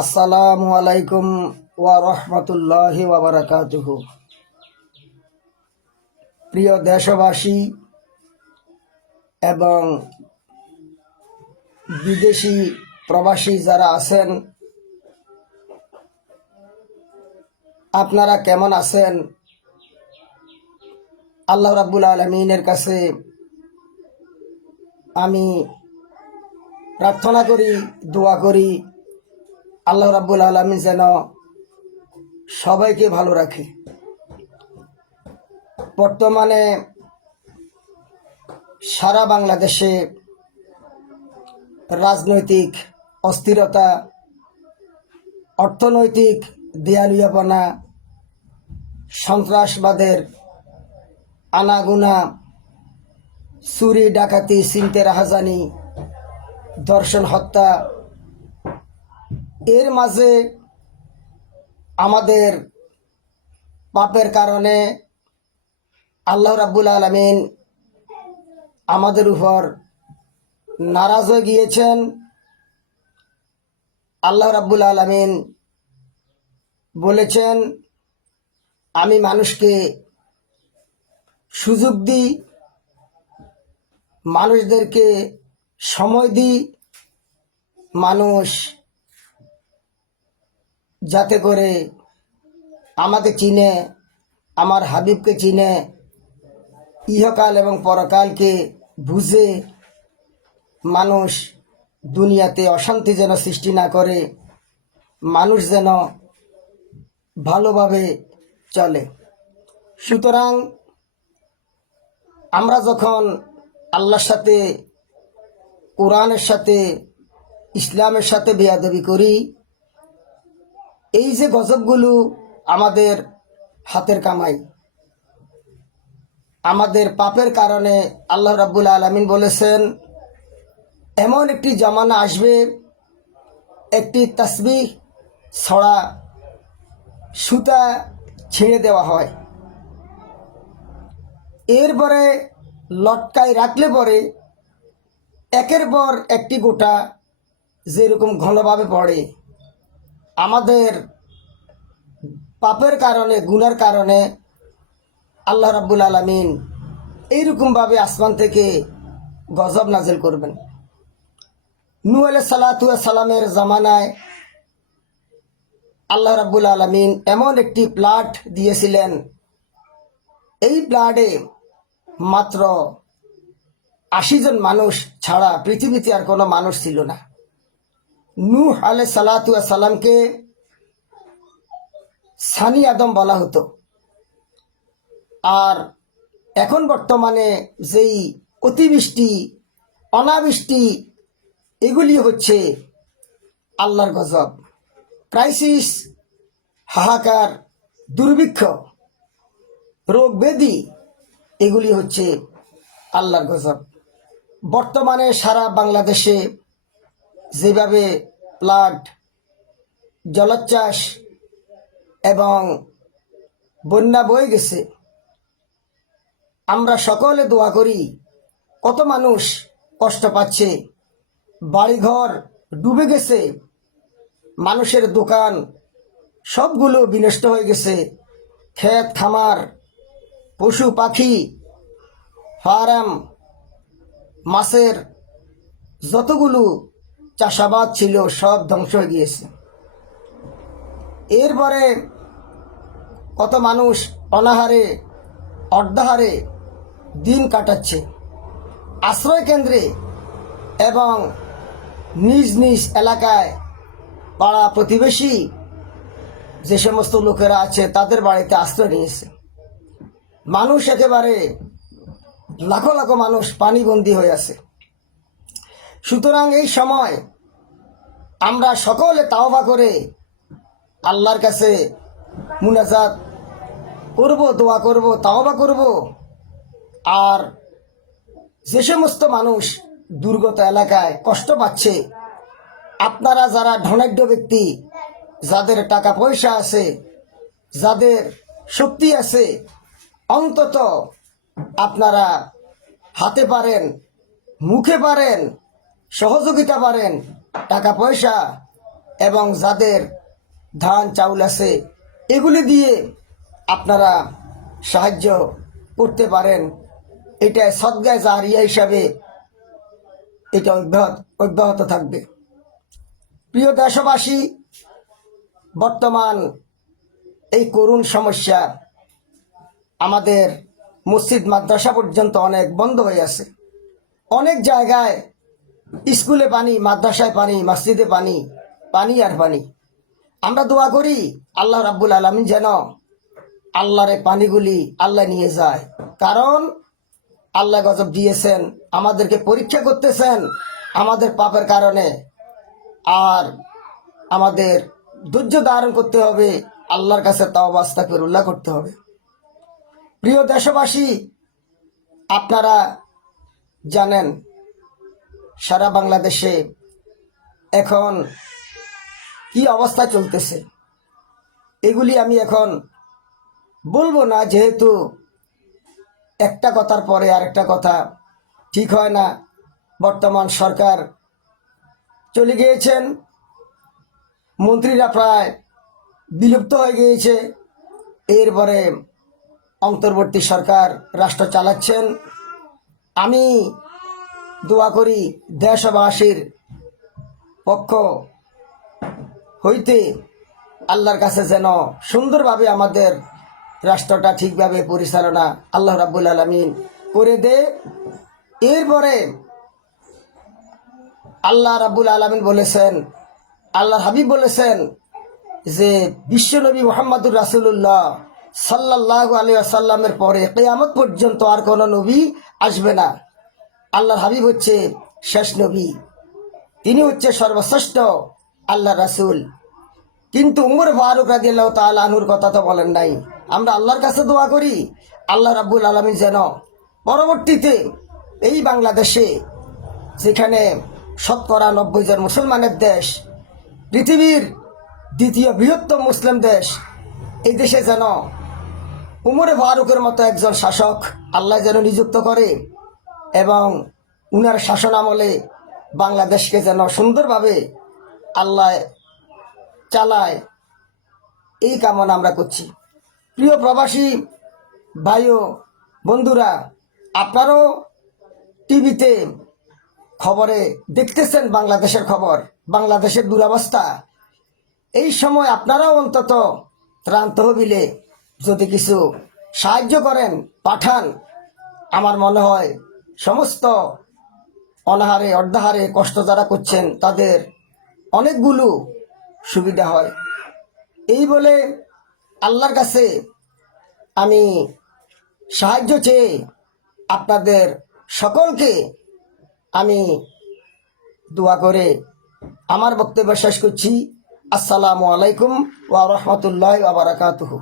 আসসালামু আলাইকুম ওয়া রাহমাতুল্লাহি ওয়া বারাকাতুহু। প্রিয় দেশবাসী এবং বিদেশি প্রবাসী যারা আছেন, আপনারা কেমন আছেন? আল্লাহ রাব্বুল আলামিনের কাছে আমি প্রার্থনা করি, দোয়া করি, আল্লাহ রাব্বুল আলামিন যেন সবাইকে ভালো রাখে। বর্তমানে সারা বাংলাদেশে রাজনৈতিক অস্থিরতা, অর্থনৈতিক দেয়ালিয়াপনা, সন্ত্রাসবাদের আনাগুনা, চুরি ডাকাতি, ছিনতাই রাহাজানি, ধর্ষণ হত্যা, এর মাঝে আমাদের পাপের কারণে আল্লাহ রাব্বুল আলামিন আমাদের উপর নারাজ হয়ে গিয়েছেন। আল্লাহ রাব্বুল আলামিন বলেছেন, আমি মানুষকে সুযোগ দিই, মানুষদেরকে সময় দিই, মানুষ যাতে করে আমাকে চিনে, আমার হাবিবকে চিনে, ইহকাল এবং পরকালকে বুঝে মানুষ দুনিয়াতে অশান্তি যেন সৃষ্টি না করে, মানুষ যেন ভালোভাবে চলে। সুতরাং আমরা যখন আল্লাহর সাথে, কোরআনের সাথে, ইসলামের সাথে বেয়াদবি করি, এই যে গজবগুলো আমাদের হাতের কামাই, আমাদের পাপের কারণে আল্লাহ রাব্বুল আলামিন বলেছেন, এমন একটি জামানা আসবে, একটি তাসবিহ ছড়া সুতা ছিঁড়ে দেওয়া হয়, এরপরে লটকায় রাখলে পরে একের পর একটি গোটা যেরকম ঘনভাবে পড়ে। আমাদের পাপের কারণে, গুনার কারণে আল্লাহ রাব্বুল আলামিন এইরকমভাবে আসমান থেকে গজব নাজিল করবেন। নূহ আলাইহিস সালাতু ওয়াস সালামের জামানায় আল্লাহ রাব্বুল আলামিন এমন একটি প্লাট দিয়েছিলেন, এই প্লাটে মাত্র ৮০ জন মানুষ ছাড়া পৃথিবীতে আর কোনো মানুষ ছিল না। নূহ আলাইহিস সালাতু ওয়াস সালামকে সানি আদম বলা হতো। আর এখন বর্তমানে যেই অতিবৃষ্টি, অনাবৃষ্টি, এগুলি হচ্ছে আল্লাহর গজব। ক্রাইসিস, হাহাকার, দুর্ভিক্ষ, রোগ ব্যাধি, এগুলি হচ্ছে আল্লাহর গজব। বর্তমানে সারা বাংলাদেশে যেভাবে ফ্লাড, জলোচ্ছ্বাস এবং বন্যা বয়ে গেছে, আমরা সকলে দোয়া করি, কত মানুষ কষ্ট পাচ্ছে, বাড়িঘর ডুবে গেছে, মানুষের দোকান সবগুলো বিনষ্ট হয়ে গেছে, ক্ষেত খামার, পশু পাখি, ফার্ম, মাছের যতগুলো চাষাবাদ ছিল সব ধ্বংস হয়ে গিয়েছে। এরপরে কত মানুষ অনাহারে, অর্ধাহারে দিন কাটাচ্ছে। আশ্রয় কেন্দ্রে এবং নিজ নিজ এলাকায় পাড়া প্রতিবেশী যে সমস্ত লোকেরা আছে তাদের বাড়িতে আশ্রয় নিয়েছে। মানুষ একেবারে লাখো লাখো মানুষ পানিবন্দী হয়ে আছে। সুতরাং এই সময় আমরা সকলে তাওবা করে আল্লাহর কাছে মুনাজাত করব, দোয়া করব, তাওবা করব। আর যে সমস্ত মানুষ দুর্গত এলাকায় কষ্ট পাচ্ছে, আপনারা যারা ধনাঢ্য ব্যক্তি, যাদের টাকা পয়সা আছে, যাদের শক্তি আছে, অন্তত আপনারা হাতে পারেন, মুখে পারেন, সহযোগিতা পারেন, টাকা পয়সা এবং যাদের ধান চাউল আছে এগুলি দিয়ে আপনারা সাহায্য করতে পারেন। এটা সদগায়ে জারিয়া হিসাবে এটা অব্যাহত থাকবে। প্রিয় দেশবাসী, বর্তমান এই করুণ সমস্যা আমাদের মসজিদ মাদ্রাসা পর্যন্ত অনেক বন্ধ হয়ে আছে। অনেক জায়গায় স্কুলে পানি, মাদ্রাসায় পানি, মসজিদে পানি, পানি আর পানি। আমরা দোয়া করি আল্লাহ রাব্বুল আলামিন যেন আল্লাহর এই পানিগুলি আল্লাহ নিয়ে যায়, কারণ আল্লাহ গজব দিয়েছেন, আমাদেরকে পরীক্ষা করতেছেন আমাদের পাপের কারণে। আর আমাদের ধৈর্য ধারণ করতে হবে, আল্লাহর কাছে তাওবা আস্তাগফিরুল্লাহ করতে হবে। প্রিয় দেশবাসী, আপনারা জানেন সারা বাংলাদেশে এখন কি অবস্থা চলতেছে। এগুলি আমি এখন বলবো না, যেহেতু একটা কথার পরে আরেকটা কথা ঠিক হয় না। বর্তমান সরকার চলে গিয়েছেন, মন্ত্রীরা প্রায় বিলুপ্ত হয়ে গিয়েছে, এরপরে অন্তর্বর্তী সরকার রাষ্ট্র চালাচ্ছেন। আমি দোয়া করি দেশবাসীর পক্ষ হইতে আল্লাহর কাছে যেন সুন্দরভাবে আমাদের রাষ্ট্রটা ঠিকভাবে পরিচালনা আল্লাহ রাব্বুল আলামিন করে দে। এরপরে আল্লাহ রাব্বুল আলামিন বলেছেন, আল্লাহর হাবিব বলেছেন যে বিশ্বনবী মুহাম্মদুর রাসূলুল্লাহ সাল্লাল্লাহু আলাইহি ওয়াসাল্লামের পরে কিয়ামত পর্যন্ত আর কোনো নবী আসবে না। আল্লাহর হাবিব হচ্ছে শেষ নবী, তিনি হচ্ছে সর্বশ্রেষ্ঠ আল্লাহর রাসূল। কিন্তু উমর ফারুক রাদিয়াল্লাহু তাআলা আনহুর কথা তো বলেন নাই। আমরা আল্লাহর কাছে দোয়া করি আল্লাহ রাব্বুল আলামিন যেন পরবর্তীতে এই বাংলাদেশে, যেখানে 90% জন মুসলমানের দেশ, পৃথিবীর দ্বিতীয় বৃহত্তম মুসলিম দেশ, এই দেশে যেন উমরে ফারুকের মতো একজন শাসক আল্লাহ যেন নিযুক্ত করে এবং উনার শাসন আমলে বাংলাদেশকে যেন সুন্দরভাবে আল্লাহ চালায়, এই কামনা আমরা করছি। প্রিয় প্রবাসী ভাই ও বন্ধুরা, আপনারাও টিভিতে খবরে দেখতেছেন বাংলাদেশের খবর, বাংলাদেশের দুরবস্থা। এই সময় আপনারাও অন্তত ত্রাণ তহবিলে যদি কিছু সাহায্য করেন, পাঠান, আমার মনে হয় সমস্ত অনাহারে অর্ধাহারে কষ্ট যারা করছেন তাদের অনেকগুলো সুবিধা হয়। এই বলে আল্লাহর কাছে আমি সাহায্য চেয়ে আপনাদের সকলকে আমি দোয়া করে আমার বক্তব্য শেষ করছি। আসসালামু আলাইকুম ওয়া রাহমাতুল্লাহি ওয়া বারাকাতুহু।